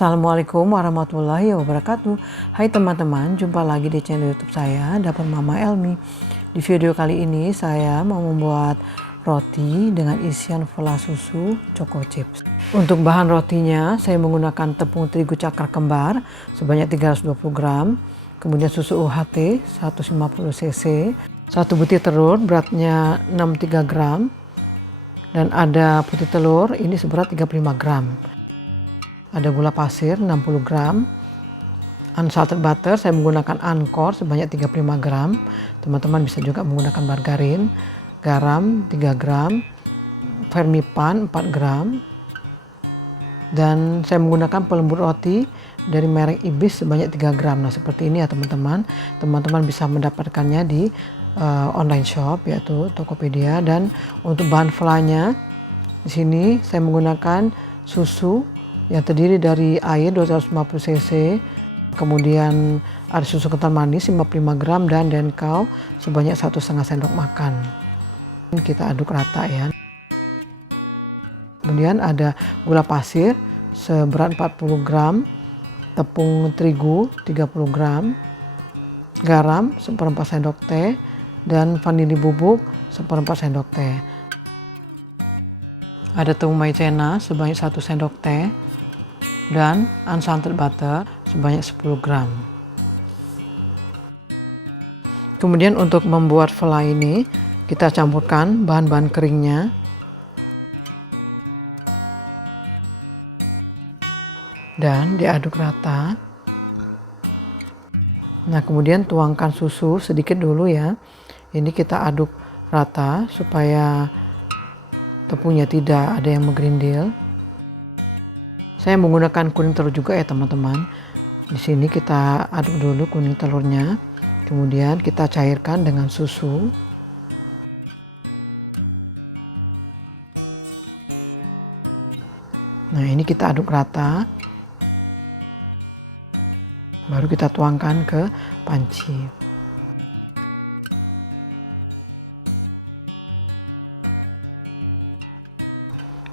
Assalamualaikum warahmatullahi wabarakatuh. Hai teman-teman, jumpa lagi di channel YouTube saya, Dapur Mama Elmi. Di video kali ini saya mau membuat roti dengan isian vla susu choco chips. Untuk bahan rotinya saya menggunakan tepung terigu cakar kembar sebanyak 320 gram, kemudian susu UHT 150 cc, 1 butir telur beratnya 63 gram, dan ada putih telur ini seberat 35 gram. Ada gula pasir 60 gram, unsalted butter saya menggunakan Ancor sebanyak 35 gram, teman-teman bisa juga menggunakan margarin, garam 3 gram, vermipan 4 gram, dan saya menggunakan pelembut roti dari merek Ibis sebanyak 3 gram. Nah seperti ini ya teman-teman, teman-teman bisa mendapatkannya di online shop yaitu Tokopedia. Dan untuk bahan vlanya di sini saya menggunakan susu yang terdiri dari air 250 cc, kemudian ada susu kental manis 55 gram dan denkau sebanyak 1,5 sendok makan. Kita aduk rata ya. Kemudian ada gula pasir seberat 40 gram, tepung terigu 30 gram, garam 1/4 sendok teh, dan vanili bubuk 1/4 sendok teh. Ada tepung maizena sebanyak 1 sendok teh dan unsalted butter sebanyak 10 gram. Kemudian untuk membuat vla ini kita campurkan bahan-bahan keringnya. Dan diaduk rata. Nah, kemudian tuangkan susu sedikit dulu ya. Ini kita aduk rata supaya tepungnya tidak ada yang menggerindil. Saya menggunakan kuning telur juga ya teman-teman. Di sini kita aduk dulu kuning telurnya, kemudian kita cairkan dengan susu. Nah, ini kita aduk rata. Baru kita tuangkan ke panci.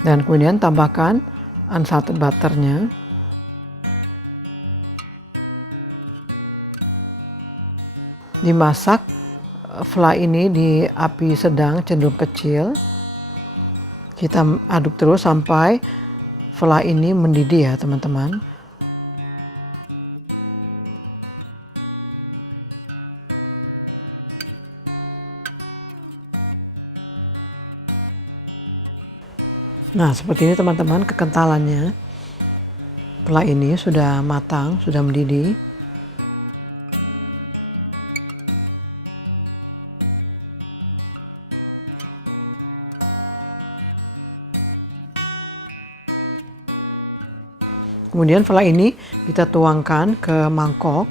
Dan kemudian tambahkan unsalted butternya. Dimasak vla ini di api sedang cenderung kecil. Kita aduk terus sampai vla ini mendidih ya teman-teman. Nah seperti ini teman-teman kekentalannya. Vla ini sudah matang, sudah mendidih. Kemudian vla ini kita tuangkan ke mangkok.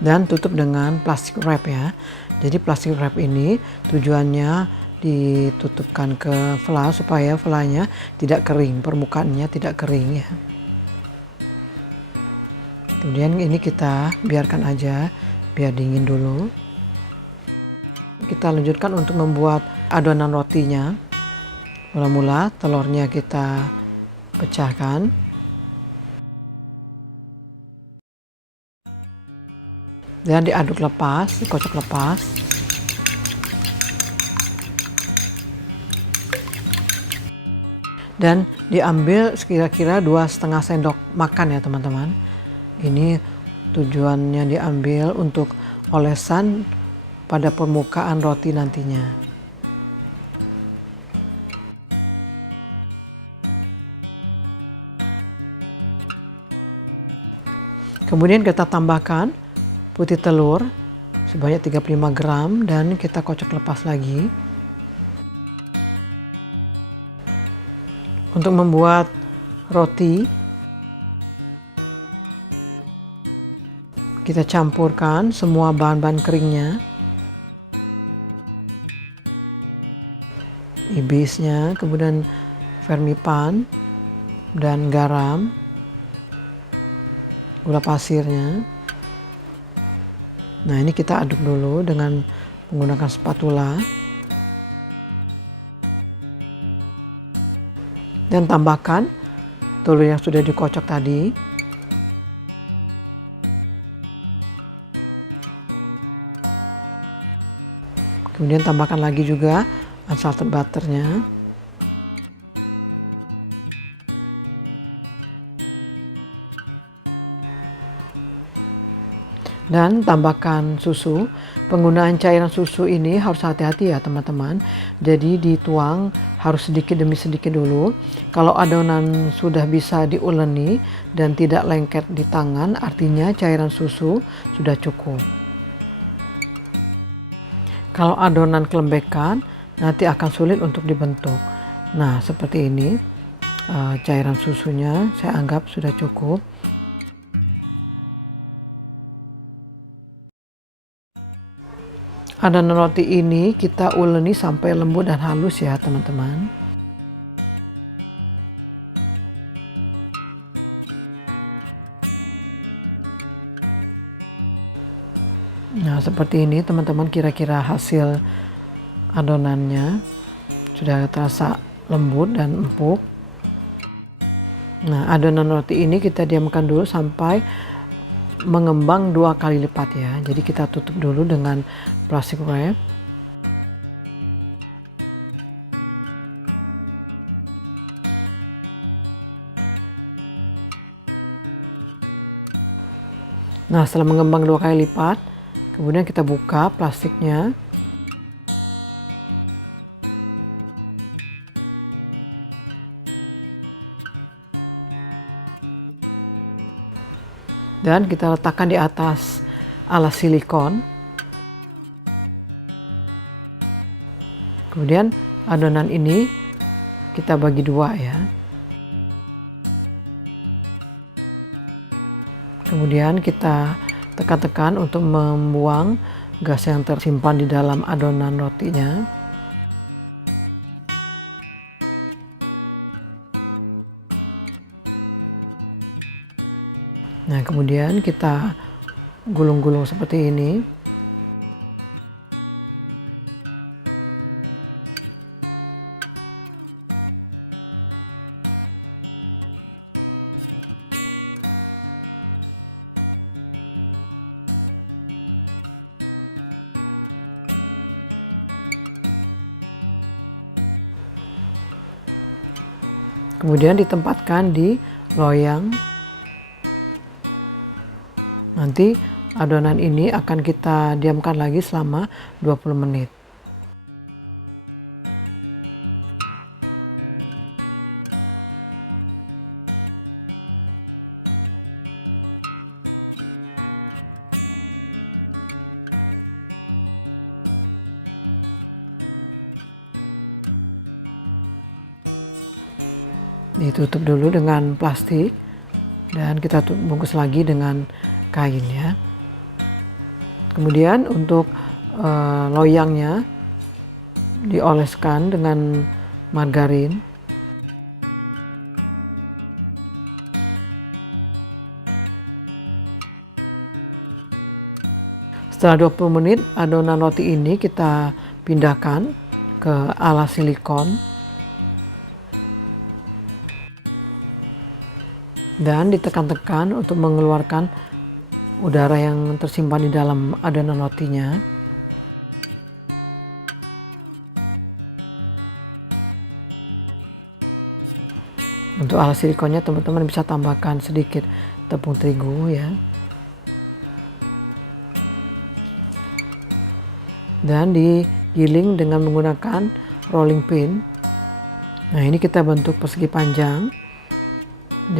Dan tutup dengan plastik wrap ya. Jadi plastik wrap ini tujuannya ditutupkan ke vla supaya vlanya tidak kering, permukaannya tidak kering ya. Kemudian ini kita biarkan aja biar dingin dulu. Kita lanjutkan untuk membuat adonan rotinya. Mula-mula telurnya kita pecahkan. Dan diaduk lepas, dikocok lepas. Dan diambil kira-kira 2,5 sendok makan ya teman-teman. Ini tujuannya diambil untuk olesan pada permukaan roti nantinya. Kemudian kita tambahkan putih telur sebanyak 35 gram dan kita kocok lepas lagi. Untuk membuat roti kita campurkan semua bahan-bahan keringnya. Ibisnya, kemudian vermipan dan garam, gula pasirnya. Nah ini kita aduk dulu dengan menggunakan spatula. Dan tambahkan telur yang sudah dikocok tadi. Kemudian tambahkan lagi juga unsalted butternya. Dan tambahkan susu. Penggunaan cairan susu ini harus hati-hati ya teman-teman. Jadi dituang harus sedikit demi sedikit dulu. Kalau adonan sudah bisa diuleni dan tidak lengket di tangan, artinya cairan susu sudah cukup. Kalau adonan kelembekan, nanti akan sulit untuk dibentuk. Nah, seperti ini cairan susunya saya anggap sudah cukup. Adonan roti ini kita uleni sampai lembut dan halus ya teman-teman. Nah, seperti ini teman-teman, kira-kira hasil adonannya sudah terasa lembut dan empuk. Nah, adonan roti ini kita diamkan dulu sampai mengembang 2 kali lipat ya. Jadi kita tutup dulu dengan plastik wrap. Nah, setelah mengembang 2 kali lipat, kemudian kita buka plastiknya. Dan kita letakkan di atas alas silikon. Kemudian adonan ini kita bagi 2 ya. Kemudian kita tekan-tekan untuk membuang gas yang tersimpan di dalam adonan rotinya. Nah, kemudian kita gulung-gulung seperti ini. Kemudian ditempatkan di loyang. Nanti adonan ini akan kita diamkan lagi selama 20 menit. Ditutup dulu dengan plastik dan kita bungkus lagi dengan kain ya. Kemudian untuk loyangnya dioleskan dengan margarin. Setelah 20 menit adonan roti ini kita pindahkan ke alas silikon dan ditekan-tekan untuk mengeluarkan udara yang tersimpan di dalam adonan rotinya. Untuk alas silikonnya teman-teman bisa tambahkan sedikit tepung terigu ya. Dan digiling dengan menggunakan rolling pin. Nah, ini kita bentuk persegi panjang.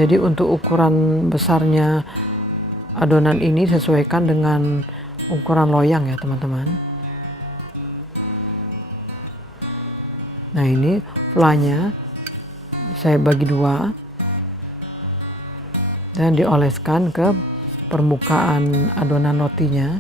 Jadi untuk ukuran besarnya adonan ini sesuaikan dengan ukuran loyang ya teman-teman. Nah, ini flanya saya bagi 2 dan dioleskan ke permukaan adonan rotinya.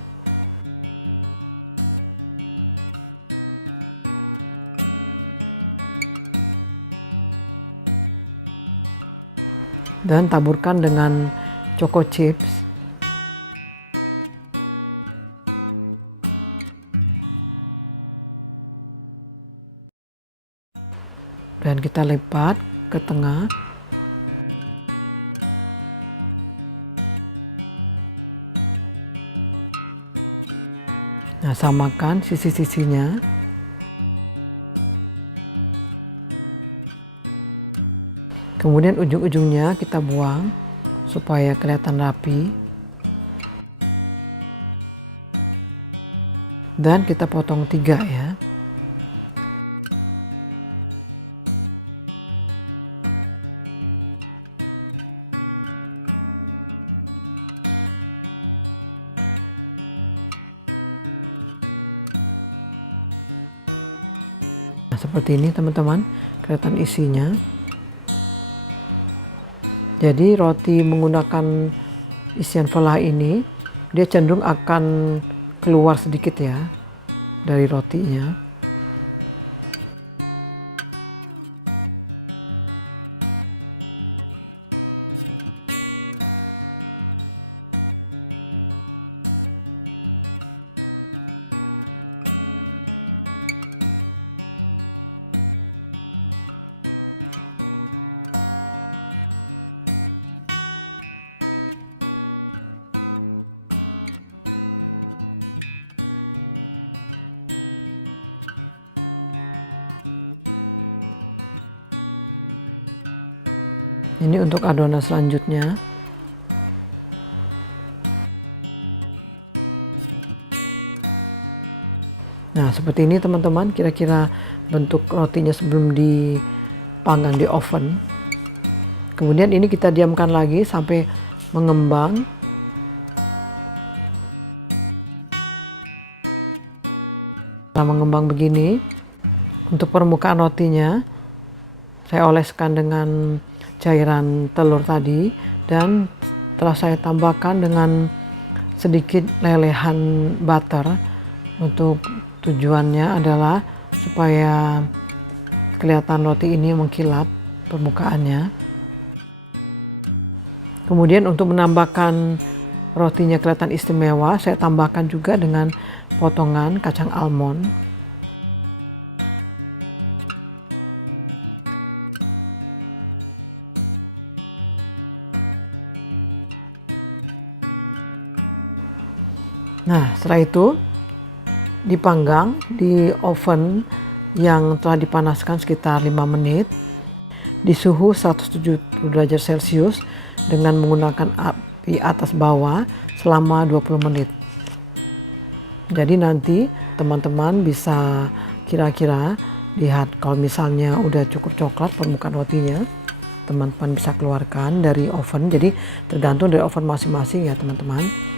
Dan taburkan dengan choco chips. Dan kita lipat ke tengah. Nah, samakan sisi-sisinya. Kemudian ujung-ujungnya kita buang supaya kelihatan rapi. Dan kita potong 3 ya. Nah, seperti ini teman-teman, kelihatan isinya. Jadi roti menggunakan isian vla ini, dia cenderung akan keluar sedikit ya dari rotinya. Ini untuk adonan selanjutnya. Nah, seperti ini teman-teman, kira-kira bentuk rotinya sebelum dipanggang di oven. Kemudian ini kita diamkan lagi sampai mengembang. Setelah mengembang begini, untuk permukaan rotinya saya oleskan dengan cairan telur tadi, dan telah saya tambahkan dengan sedikit lelehan butter. Untuk tujuannya adalah supaya kelihatan roti ini mengkilap permukaannya. Kemudian untuk menambahkan rotinya kelihatan istimewa, saya tambahkan juga dengan potongan kacang almond. Nah, setelah itu dipanggang di oven yang telah dipanaskan sekitar 5 menit di suhu 170 derajat Celcius dengan menggunakan api atas bawah selama 20 menit. Jadi nanti teman-teman bisa kira-kira lihat, kalau misalnya udah cukup coklat permukaan rotinya, teman-teman bisa keluarkan dari oven. Jadi tergantung dari oven masing-masing ya teman-teman.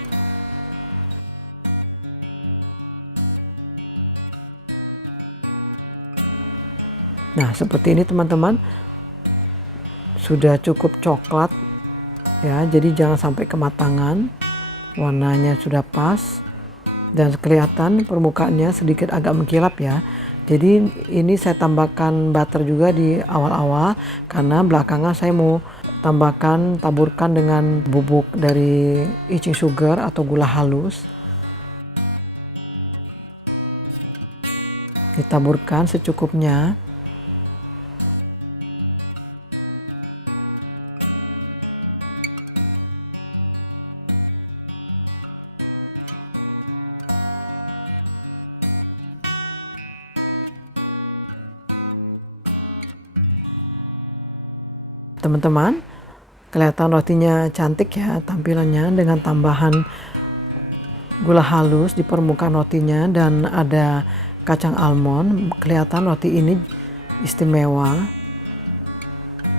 Nah, seperti ini teman-teman, sudah cukup coklat ya, jadi jangan sampai kematangan. Warnanya sudah pas dan kelihatan permukaannya sedikit agak mengkilap ya. Jadi ini saya tambahkan butter juga di awal-awal, karena belakangan saya mau taburkan dengan bubuk dari icing sugar atau gula halus. Ditaburkan secukupnya. Teman-teman, kelihatan rotinya cantik ya tampilannya, dengan tambahan gula halus di permukaan rotinya dan ada kacang almond. Kelihatan roti ini istimewa,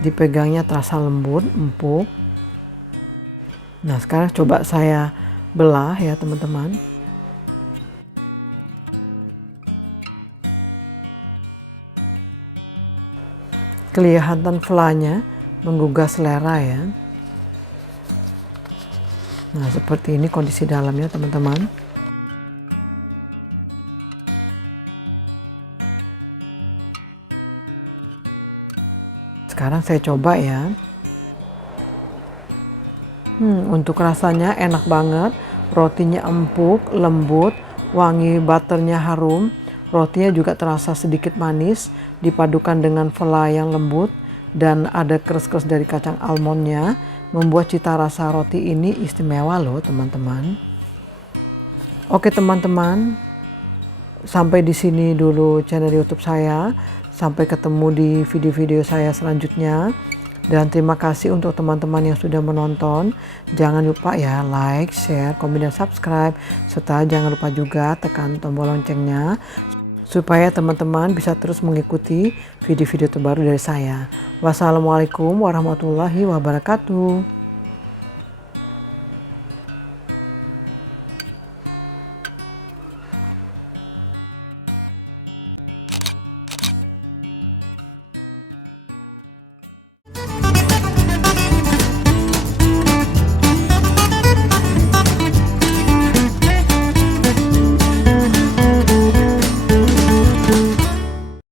dipegangnya terasa lembut, empuk. Nah, sekarang coba saya belah ya teman-teman. Kelihatan vlanya menggugah selera ya. Nah, seperti ini kondisi dalamnya teman-teman. Sekarang saya coba ya. Untuk rasanya enak banget, rotinya empuk, lembut, wangi butternya harum, rotinya juga terasa sedikit manis, dipadukan dengan vla yang lembut. dan ada keras-keras dari kacang almondnya, membuat cita rasa roti ini istimewa loh teman-teman. Oke teman-teman, sampai di sini dulu channel YouTube saya. Sampai ketemu di video-video saya selanjutnya. Dan terima kasih untuk teman-teman yang sudah menonton. Jangan lupa ya like, share, komen, dan subscribe. Serta jangan lupa juga tekan tombol loncengnya supaya teman-teman bisa terus mengikuti video-video terbaru dari saya. Wassalamualaikum warahmatullahi wabarakatuh.